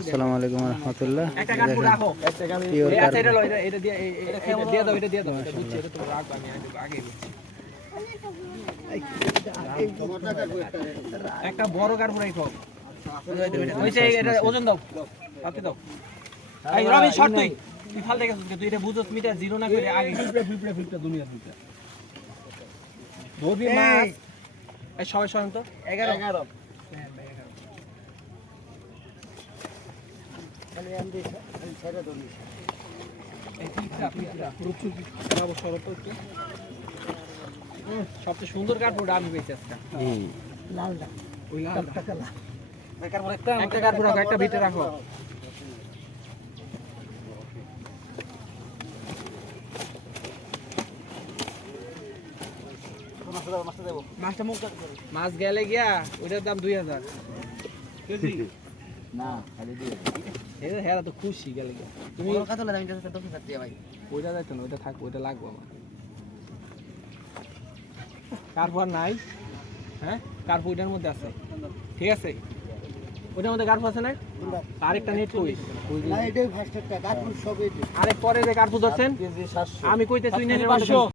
আসসালামু আলাইকুম ওয়া রাহমাতুল্লাহ। একটা কার্ডবোর্ড রাখো। পিওর আচ্ছা এটা কার্বন। লও, এটা দিয়ে দিয়ে দাও, এটা দিয়ে দাও। এটা বুঝছি, এটা তুমি রাখবা, আমি আগে বুঝছি। একটা বড় কার্ডবোর্ড রাখো। ওইটা এটা ওজন দাও, হাতে দাও। এই রবি শর্ট তুই ফালতে গেছিস, তুই এটা বুঝছ মিটার জিরো না করে আগে ফিল্পটা দুনিয়া ফিল্পটা ধোবি মাছ। এই সবাই সবাই তো 11 সবচেয়ে সুন্দর কার্ডবোর্ড আমি পেয়েছি আজকে। লালটা ওই লালটা একটা কার্ডবোর্ড রাখো, একটা ভিতরে রাখো। মাছ গেলে গিয়া ওইটার দাম 2000 কেজি না, খালি দিয়ে হ্যাঁ তো খুশি গেলে গিয়া। তুমি কত লাগে আমি কাছে 10,000 দিয়ে ভাই, ওইটা যাইতো না, ওইটা থাকবো, ওইটা লাগবে আমার। কার্বন নাই, হ্যাঁ কার্বো ওইটার মধ্যে আছে, ঠিক আছে ওইটার মধ্যে কার্বো আছে না? আরেকটা নেট কই না, এটাই ফার্স্ট একটা কার্বো সব। আরেক পরে যে কার্বো ধরছেন আমি কইতেছি 500